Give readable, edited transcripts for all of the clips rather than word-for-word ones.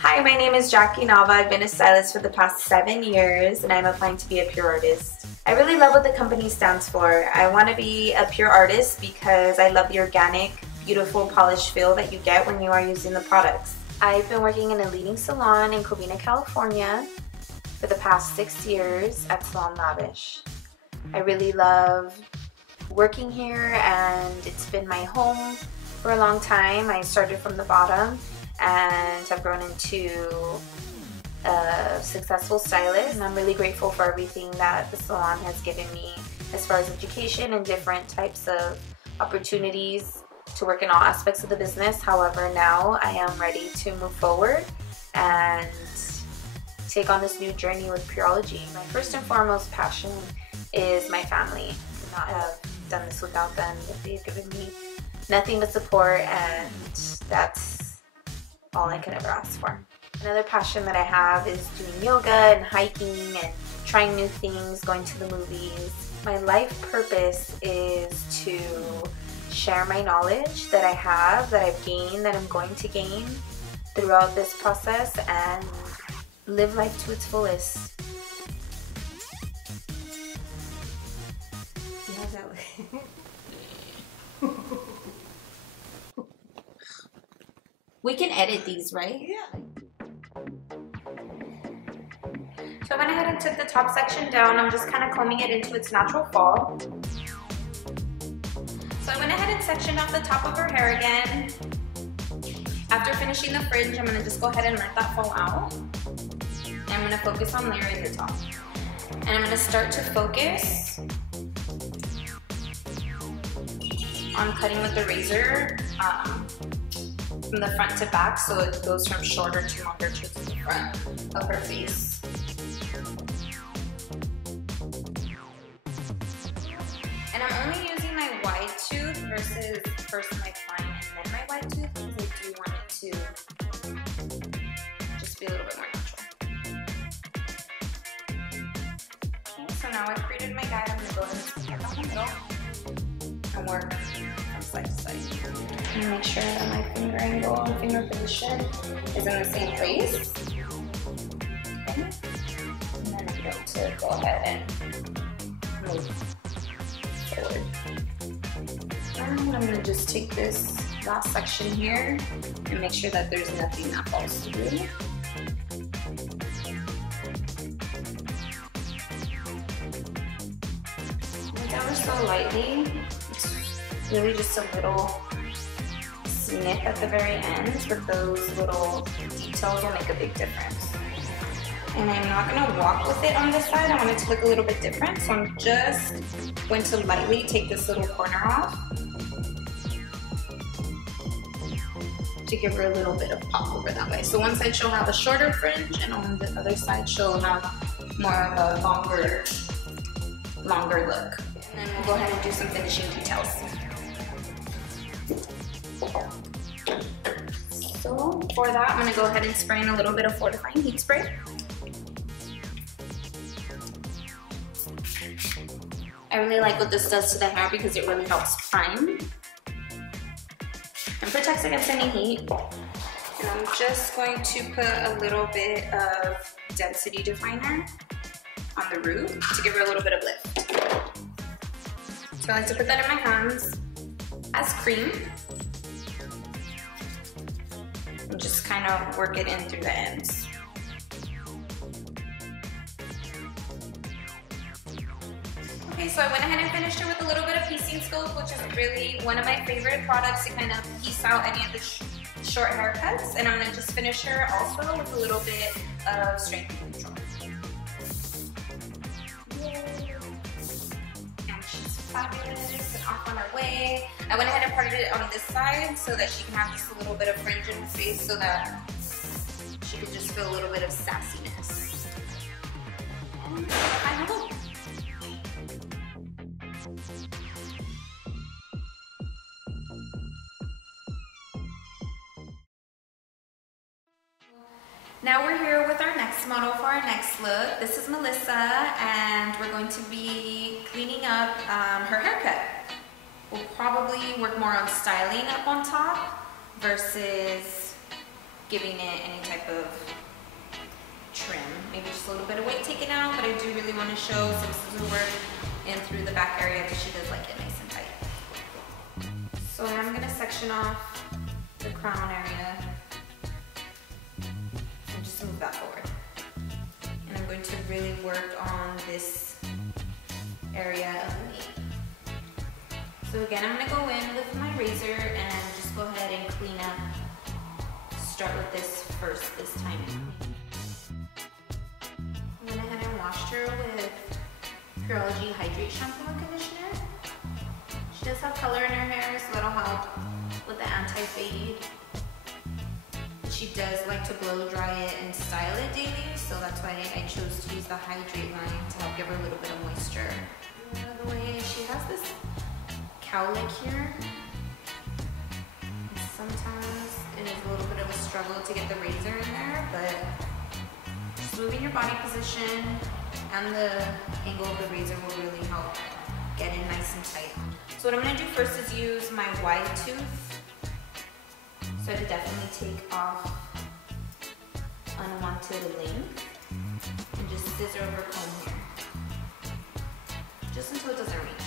Hi, my name is Jacky Nava. I've been a stylist for the past 7 years and I'm applying to be a pure artist. I really love what the company stands for. I want to be a pure artist because I love the organic, beautiful, polished feel that you get when you are using the products. I've been working in a leading salon in Covina, California for the past 6 years at Salon Lavish. I really love working here and it's been my home for a long time. I started from the bottom and have grown into a successful stylist, and I'm really grateful for everything that the salon has given me as far as education and different types of opportunities to work in all aspects of the business. However, now I am ready to move forward and take on this new journey with Pureology. My first and foremost passion is my family. I could not have done this without them. They've given me nothing but support, and that's all I could ever ask for. Another passion that I have is doing yoga and hiking and trying new things, going to the movies. My life purpose is to share my knowledge that I have, that I've gained, that I'm going to gain throughout this process, and live life to its fullest. See how's that look? We can edit these, right? Yeah. So I went ahead and took the top section down. I'm just kind of combing it into its natural fall. So I went ahead and sectioned off the top of her hair again. After finishing the fringe, I'm going to just go ahead and let that fall out. And I'm going to focus on layering the top. And I'm going to start to focus on cutting with the razor from the front to back, so it goes from shorter to longer to the front of her face. And I'm only using my wide tooth versus first my fine and then my wide tooth because I do want it to just be a little bit more natural. Okay, so now I've created my guide. I'm going to go ahead and start down the middle and work from side to side. And make sure that my finger angle and finger position is in the same place. Okay. And then I'm going to go ahead and move forward. And I'm going to just take this last section here and make sure that there's nothing that falls through. Move down so lightly. It's really just a little snip at the very end, but those little details will make a big difference. And I'm not going to walk with it on this side. I want it to look a little bit different, so I'm just going to lightly take this little corner off to give her a little bit of pop over that way. So one side she'll have a shorter fringe, and on the other side she'll have more of a longer look. And then we'll go ahead and do some finishing details. So for that, I'm going to go ahead and spray in a little bit of fortifying heat spray. I really like what this does to the hair because it really helps prime and protects against any heat. And I'm just going to put a little bit of density definer on the root to give her a little bit of lift. So I like to put that in my hands as cream. And just kind of work it in through the ends. Okay, so I went ahead and finished her with a little bit of piecing scope, which is really one of my favorite products to kind of piece out any of the short haircuts. And I'm going to just finish her also with a little bit of strength control. And she's fabulous and off on her way. I went ahead and parted it on this side so that she can have just a little bit of fringe in her face so that she can just feel a little bit of sassiness. And final look. Now we're here with our next model for our next look. This is Melissa, and we're going to be cleaning up her haircut. We'll probably work more on styling up on top versus giving it any type of trim. Maybe just a little bit of weight taken out, but I do really want to show some scissor work in through the back area because she does like it nice and tight. So I'm going to section off the crown area and just move that forward. And I'm going to really work on this area of the nape. So again, I'm going to go in with my razor and just go ahead and clean up. Start with this first this time. I went ahead and washed her with Pureology Hydrate Shampoo and Conditioner. She does have color in her hair, so that'll help with the anti-fade. She does like to blow dry it and style it daily, so that's why I chose to use the Hydrate line to help give her a little bit of moisture. Out of the way, she has this cowlick here. Sometimes it is a little bit of a struggle to get the razor in there, but just moving your body position and the angle of the razor will really help get in nice and tight. So what I'm going to do first is use my wide tooth. So to definitely take off unwanted length and just scissor over comb here, just until it doesn't reach.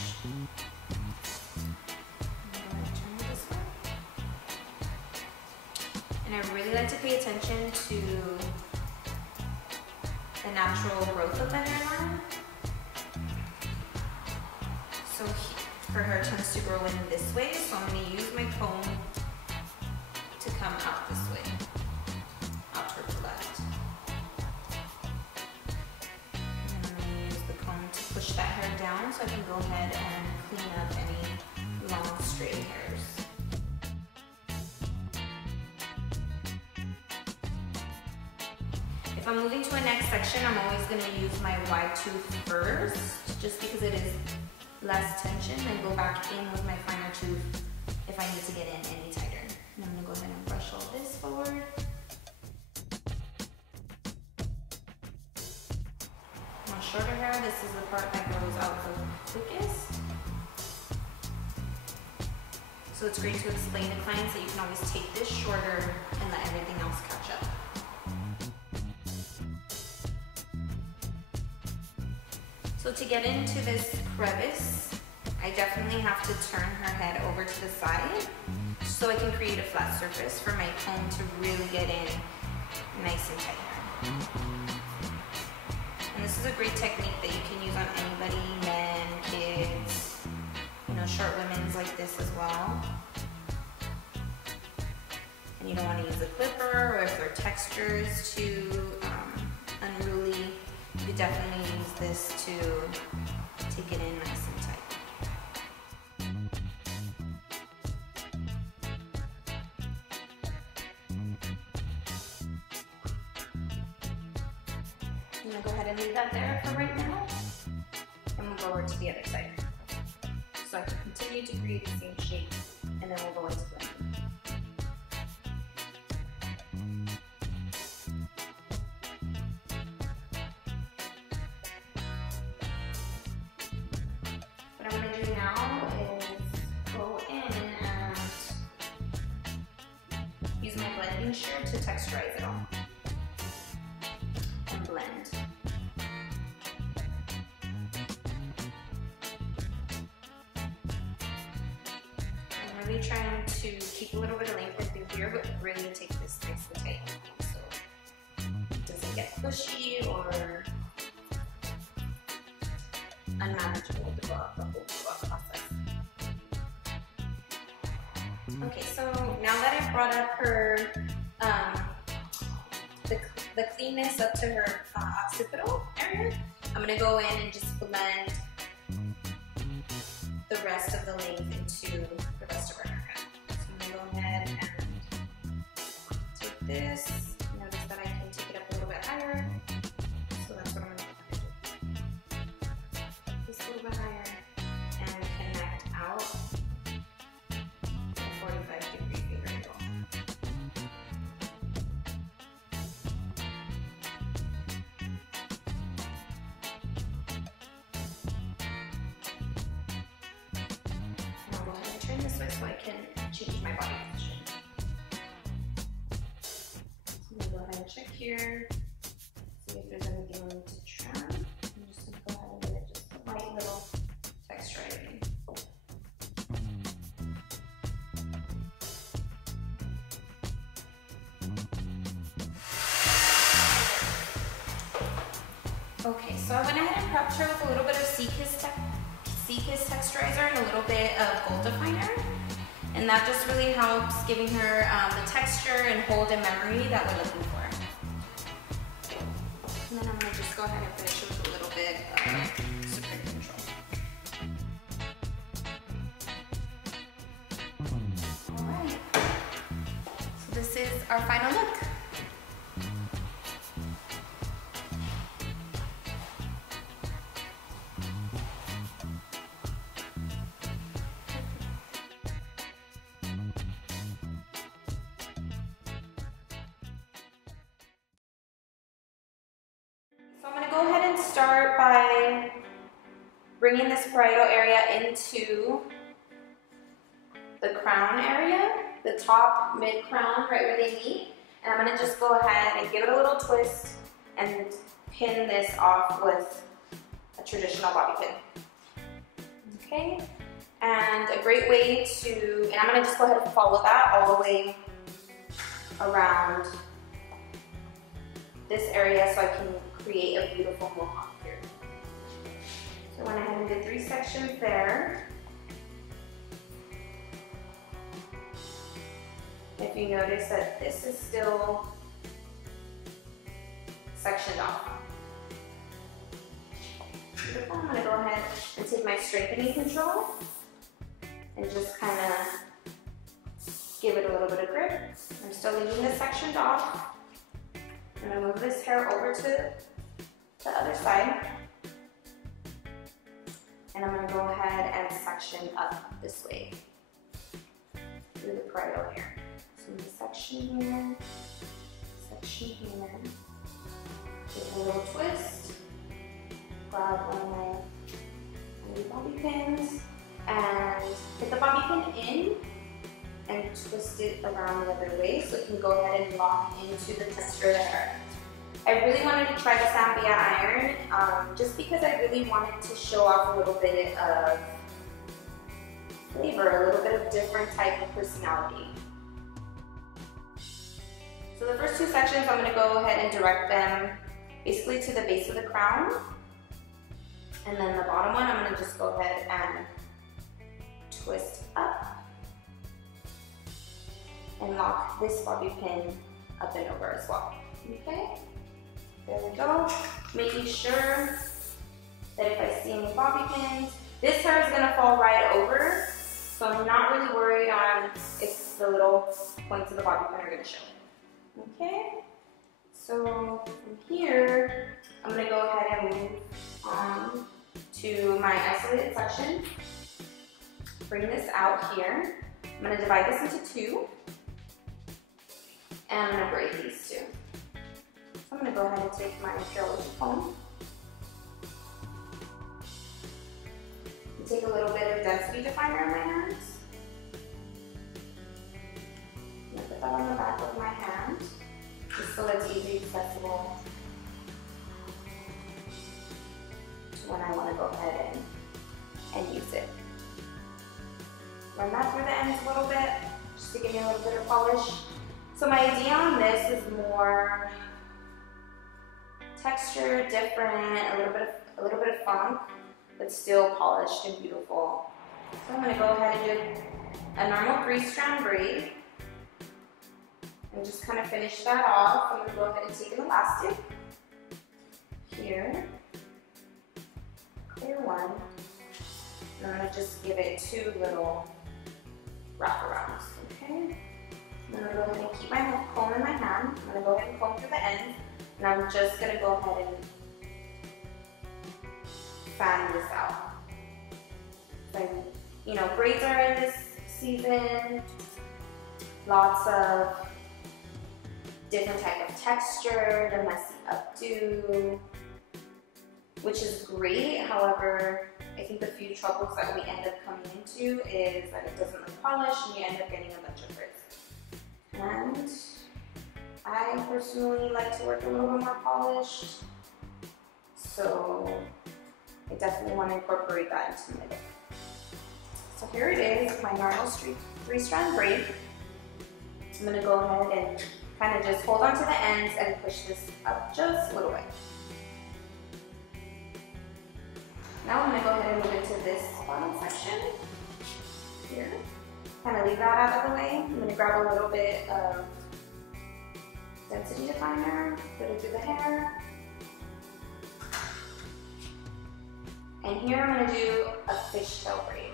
And I really like to pay attention to the natural growth of the hairline. So for her, it tends to grow in this way, so I'm going to use my comb to come out this way, out towards the left. And I'm going to use the comb to push that hair down so I can go ahead and clean up any long stray hairs. If I'm moving to a next section, I'm always going to use my wide tooth first, just because it is less tension, and go back in with my finer tooth if I need to get in any tighter. And I'm going to go ahead and brush all this forward. On shorter hair, this is the part that grows out the quickest. So it's great to explain to clients that you can always take this shorter and let everything else catch up. So to get into this crevice, I definitely have to turn her head over to the side so I can create a flat surface for my comb to really get in nice and tight. And this is a great technique that you can use on anybody, men, kids, you know, short women's like this as well. And you don't want to use a clipper, or if their texture is too unruly, you could definitely use this to take it in nice and tight. I'm going to go ahead and leave that there for right now, and we'll go over to the other side. So I can continue to create the same shape, and then we'll go into blending. What I'm going to do now is go in and use my blending shear to texturize it all and blend. I'm really trying to keep a little bit of length through here, but really take this nice and tight so it doesn't get pushy or unmanageable throughout the whole process. Okay, so now that I've brought up her, the cleanness up to her occipital area, I'm going to go in and just blend the rest of the length into the rest of her haircut. So I'm going to go ahead and take this. Notice that I can take it up a little bit higher. So that's what I'm going to do. Just a little bit higher and connect out a 45-degree finger angle. This way so I can change my body position. here. See if there's anything we need to trim. I'm just gonna go ahead and give it just a light little texturing. Okay, so I went ahead and prepped her with a little bit of Sea-Kiss texturizer and a little bit of gold definer. And that just really helps giving her the texture and hold and memory that we're looking for. And then I'm gonna just go ahead and finish with a little bit of Supreme Control. All right, so this is our final look. So I'm going to go ahead and start by bringing this parietal area into the crown area, the top mid-crown, right where they meet. And I'm going to just go ahead and give it a little twist and pin this off with a traditional bobby pin. Okay, and a great way to, and I'm going to just go ahead and follow that all the way around this area so I can create a beautiful mohawk here. So I went ahead and did 3 sections there. If you notice that this is still sectioned off. Beautiful. I'm going to go ahead and take my straightening control and just kind of give it a little bit of grip. I'm still leaving this sectioned off. I'm going to move this hair over to the other side. And I'm going to go ahead and section up this way through the parietal hair. So I'm going to section here, give it a little twist, grab one of my bobby pins, and put the bobby pin in and twist it around the other way so it can go ahead and lock into the texture of the hair. I really wanted to try the Zambia iron just because I really wanted to show off a little bit of flavor, a little bit of different type of personality. So the first 2 sections, I'm going to go ahead and direct them basically to the base of the crown. And then the bottom one, I'm going to just go ahead and twist up and lock this bobby pin up and over as well. Okay, there we go. Making sure that if I see any bobby pins, this hair is going to fall right over, so I'm not really worried on if the little points of the bobby pin are going to show. Okay, so from here, I'm going to go ahead and move on to my isolated section. Bring this out here. I'm going to divide this into 2. And I'm going to braid these 2. So I'm going to go ahead and take my curly comb. And take a little bit of density definer in my hands. I'm going to put that on the back of my hand, just so it's easy accessible to when I want to go ahead and use it. Run that through the ends a little bit, just to give me a little bit of polish. So my idea on this is more texture, different, a little bit of funk, but still polished and beautiful. So I'm going to go ahead and do a normal 3-strand braid and just kind of finish that off. I'm going to go ahead and take an elastic here, clear one, and I'm going to just give it 2 little wraparounds. Okay. I'm going to go ahead and keep my comb in my hand. I'm going to go ahead and comb through the ends, and I'm just going to go ahead and fan this out. So, you know, braids are in this season, lots of different type of texture, the messy updo, which is great. However, I think the few troubles that we end up coming into is that it doesn't look polished and you end up getting a bunch of frizz. And I personally like to work a little bit more polished, so I definitely want to incorporate that into my look. So here it is, my normal 3-strand braid. I'm going to go ahead and kind of just hold on to the ends and push this up just a little bit. Now I'm going to go ahead and move into this bottom section here. Kind of leave that out of the way. I'm going to grab a little bit of density definer, put it through the hair. And here I'm going to do a fishtail braid.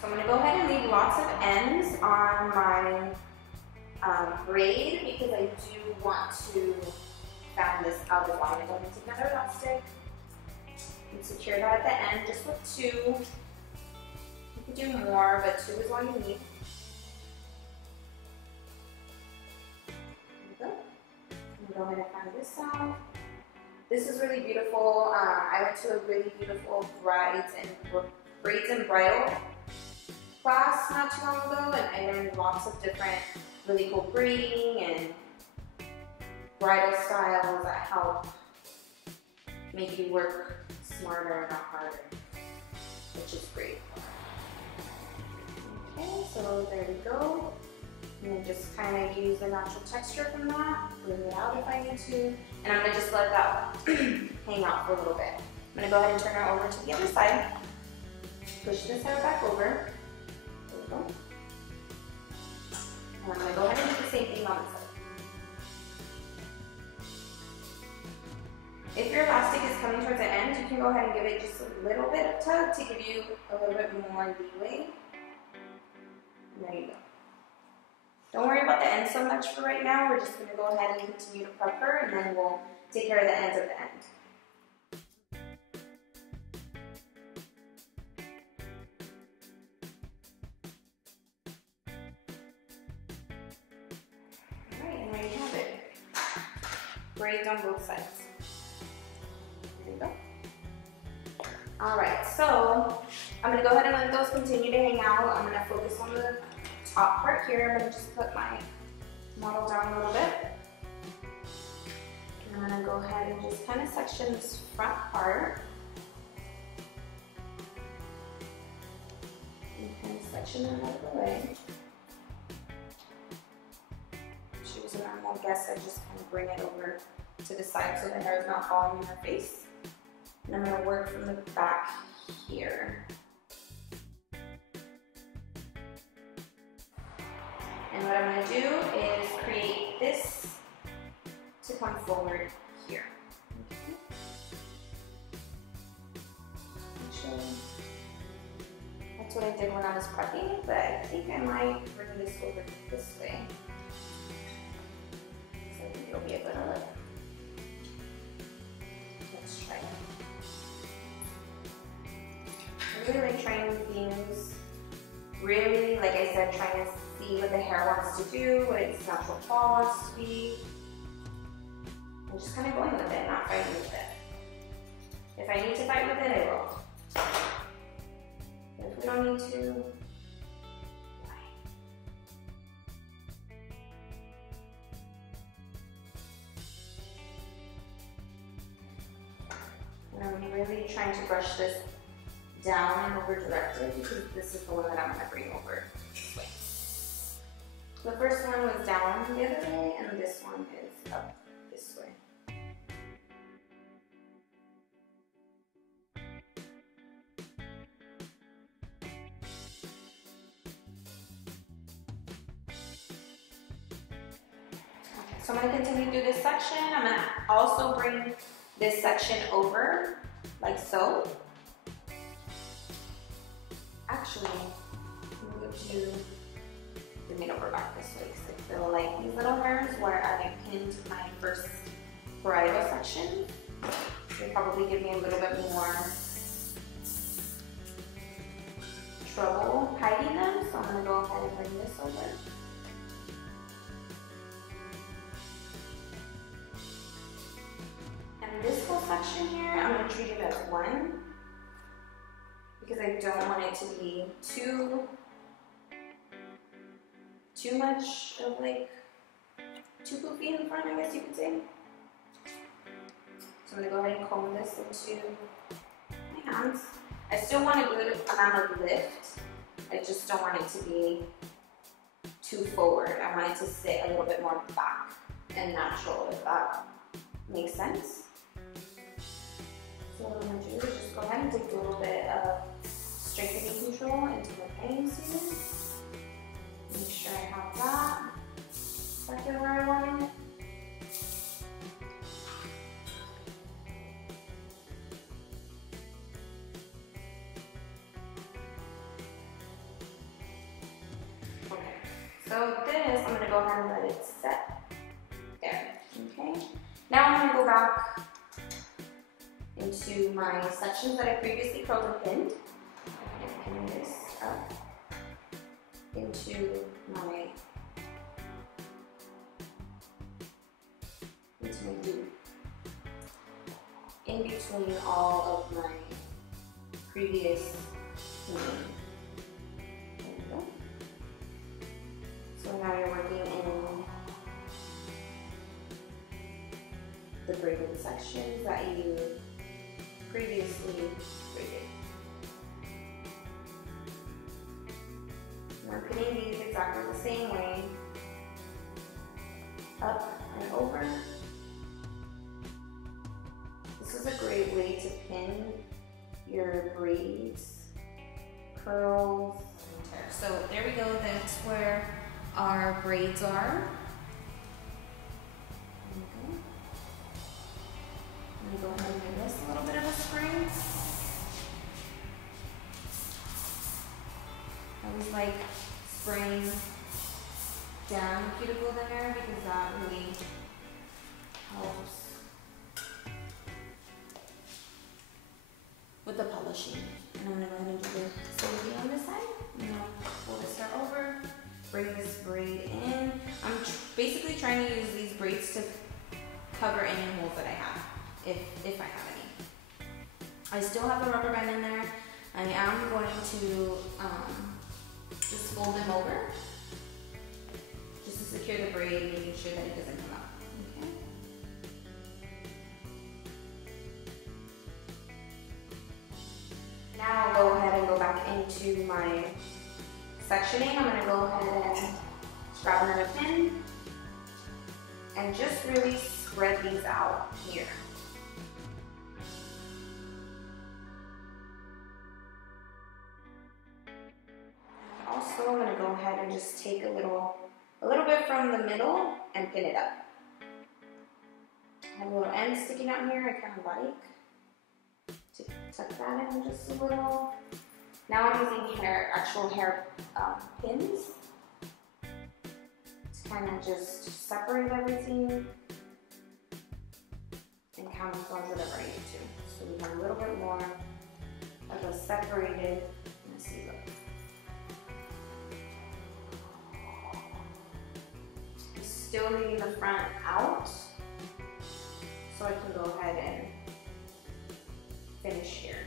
So I'm going to go ahead and leave lots of ends on my braid because I do want to fan this out as well. I'm going to take another elastic and secure that at the end just with 2. You could do more, but 2 is all you need. There we go. I'm going to go ahead and fan this out. This is really beautiful. I went to a really beautiful braids and bridal class not too long ago, and I learned lots of different really cool braiding and bridal styles that help make you work smarter, not harder, which is great. Okay, so there we go. I'm going to just kind of use the natural texture from that, bring it out if I need to, and I'm going to just let that hang out for a little bit. I'm going to go ahead and turn it over to the other side, push this hair back over. There we go. And I'm going to go ahead and do the same thing on this side. If your elastic is coming towards the end, you can go ahead and give it just a little bit of tug to give you a little bit more leeway. And there you go. Don't worry about the ends so much for right now. We're just going to go ahead and continue to prep her, and then we'll take care of the ends at the end. Alright, and there you have it. Braids on both sides. There you go. Alright, so I'm going to go ahead and let those continue to hang out. I'm going to focus on the top part here. I'm going to just put my model down a little bit. And I'm going to go ahead and just kind of section this front part. And kind of section it out of the way. If she was a normal guest, I'd just kind of bring it over to the side so the hair is not falling in her face. And I'm going to work from the back here. And what I'm going to do is create this to come forward here. Okay. Actually, that's what I did when I was prepping, but I think I might bring this over this way. So I think it'll be a better look. Let's try it. I really like trying new things. Really, like I said, trying to see what the hair wants to do, what its natural fall wants to be. I'm just kind of going with it, not fighting with it. If I need to fight with it, I will. But if we don't need to, why? And I'm really trying to brush this down and over directed because this is the one that I'm going to bring over this way. The first one was down the other way, and this one is up this way. Okay, so I'm going to continue through this section. I'm going to also bring this section over, like so. Actually, I'm going to bring it over back this way because I feel like these little hairs where I pinned my first bridal section, they probably give me a little bit more trouble hiding them, so I'm going to go ahead and bring this over. And this whole section here, I'm going to treat it as one, because I don't want it to be too too much of like, too poofy in the front, I guess you could say. So I'm gonna go ahead and comb this into my hands. I still want a good amount of lift. I just don't want it to be too forward. I want it to sit a little bit more back and natural, if that makes sense. So what I'm gonna do is just go ahead and take a little bit of strengthening control into the bangs here. Make sure I have that exactly where I want it. Okay, so this, I'm gonna go ahead and let it set there, okay? Now I'm gonna go back into my sections that I previously curled and pinned. And pin this up into my loop, in between all of my previous pinning. There we go. So now you're working in the braided sections that you previously braided. We're pinning these exactly the same way, up and over. This is a great way to pin your braids, curls. So there we go, that's where our braids are. I'm going to go ahead and give this a little bit of a spring. I always like spraying down the cuticle there because that really helps with the polishing. And I'm going to go ahead and do the same thing on this side. I'm going to pull this hair over, bring this braid in. I'm basically trying to use these braids to cover any holes that I have. If I have any. I still have a rubber band in there. I am going to just fold them over just to secure the braid, making sure that it doesn't come out. Okay. Now I'll go ahead and go back into my sectioning. I'm going to go ahead and grab another pin and just really spread these out here. Also, I'm going to go ahead and just take a little bit from the middle and pin it up. I have a little end sticking out here. I kind of like to tuck that in just a little. Now I'm using actual hair pins to kind of just separate everything and camouflage whatever I need to. So we have a little bit more of a separated, let's see, look. Still leaving the front out, so I can go ahead and finish here.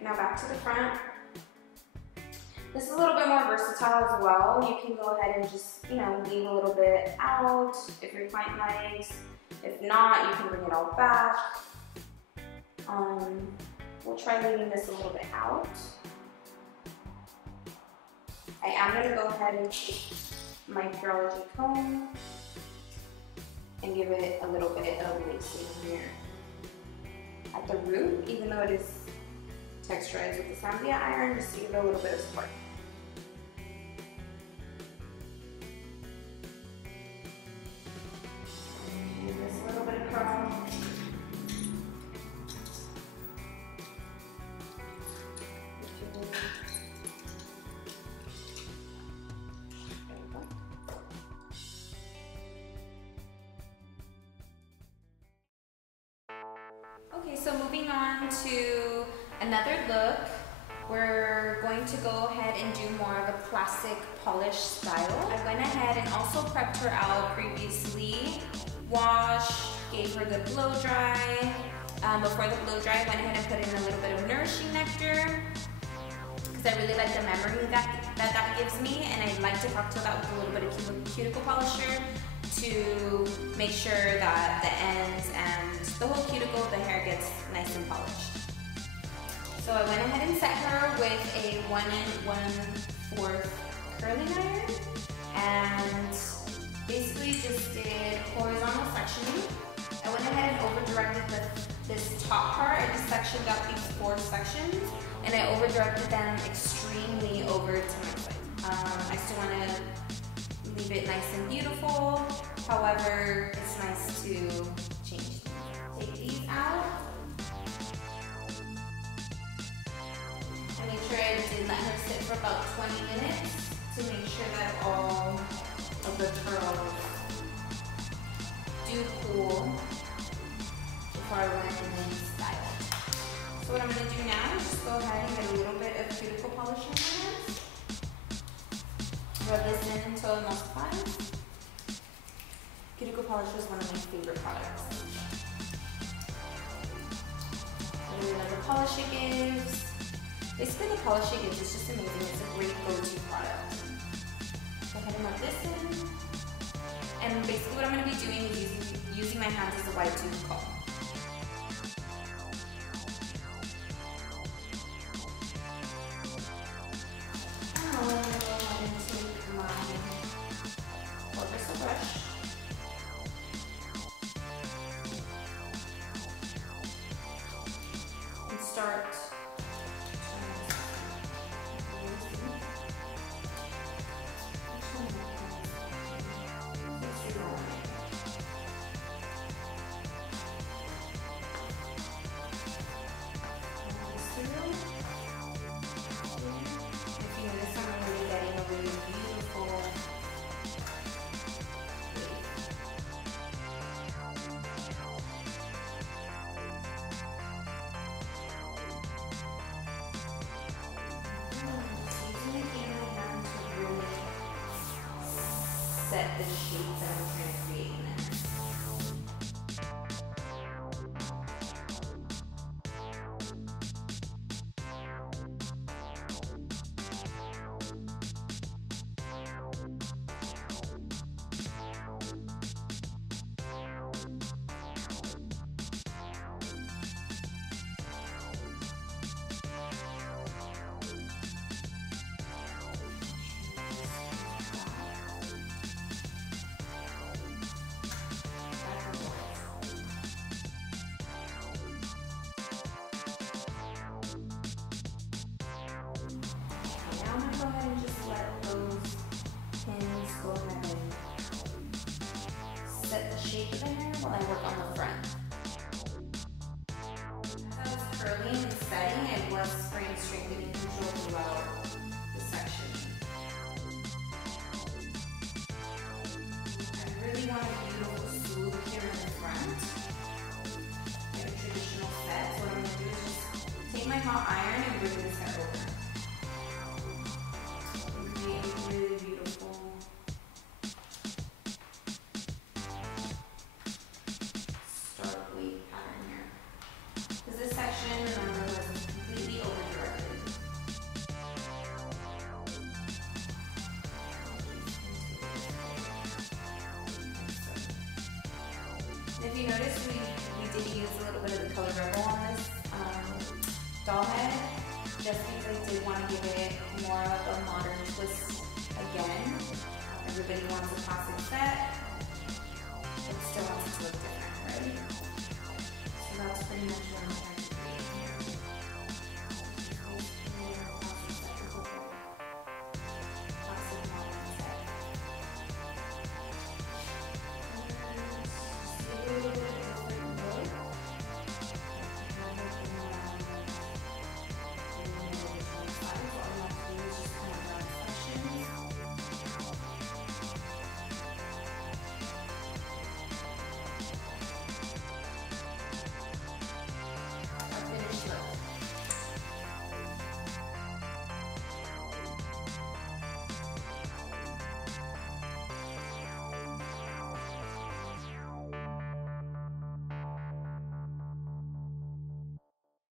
Now back to the front. This is a little bit more versatile as well. You can go ahead and just, leave a little bit out if your client likes. If not, you can bring it all back. We'll try leaving this a little bit out. I am going to go ahead and take my Pureology comb and give it a little bit of lacing here at the root, even though it is texturized with the Zambia iron, just to give it a little bit of support. And give this a little bit of curl. Okay, so moving on to another look, we're going to go ahead and do more of a classic polish style. I went ahead and also prepped her out previously, washed, gave her a good blow dry, before the blow dry, I went ahead and put in a little bit of nourishing nectar because I really like the memory that gives me, and I like to cocktail that with a little bit of cuticle polisher to make sure that the ends and the whole cuticle of the hair gets nice and polished. So I went ahead and set her with a 1 1/4 curling iron and basically just did horizontal sectioning. I went ahead and over-directed this top part. I just sectioned out these 4 sections and I over-directed them extremely over to my side. I still want to leave it nice and beautiful. However, it's nice to change things. Take these out. I made sure I did let her sit for about 20 minutes to make sure that all of the curls do cool before I went in style. So what I'm going to do now is just go ahead and get a little bit of cuticle polish in my hands. Rub this in until it emulsifies. Cuticle polish is one of my favorite products. I really love the polish it gives. Basically the polish it gives is just amazing. It's a great go-to product. Go ahead and rub this in. And basically what I'm going to be doing is using my hands as a wide tooth comb. Now I'm going to go ahead and take my bristle brush. And start set the shape that I'm trying to create in there. Go ahead and just let those pins go ahead and set the shape of the hair while I work on the front. As I was curling and setting, I was spraying strengthening control throughout the section. I really want a beautiful swoop here in the front, like a traditional set. So what I'm going to do is just take my hot iron and bring this hair over. Really beautiful stark wave pattern here. Because this section, remember, was completely over-directed. If you notice, we did use a little bit of the Color Rebel on this doll head, just because I did want to give it more of a modern twist. Again, everybody wants a classic set, but still wants it to look different, right?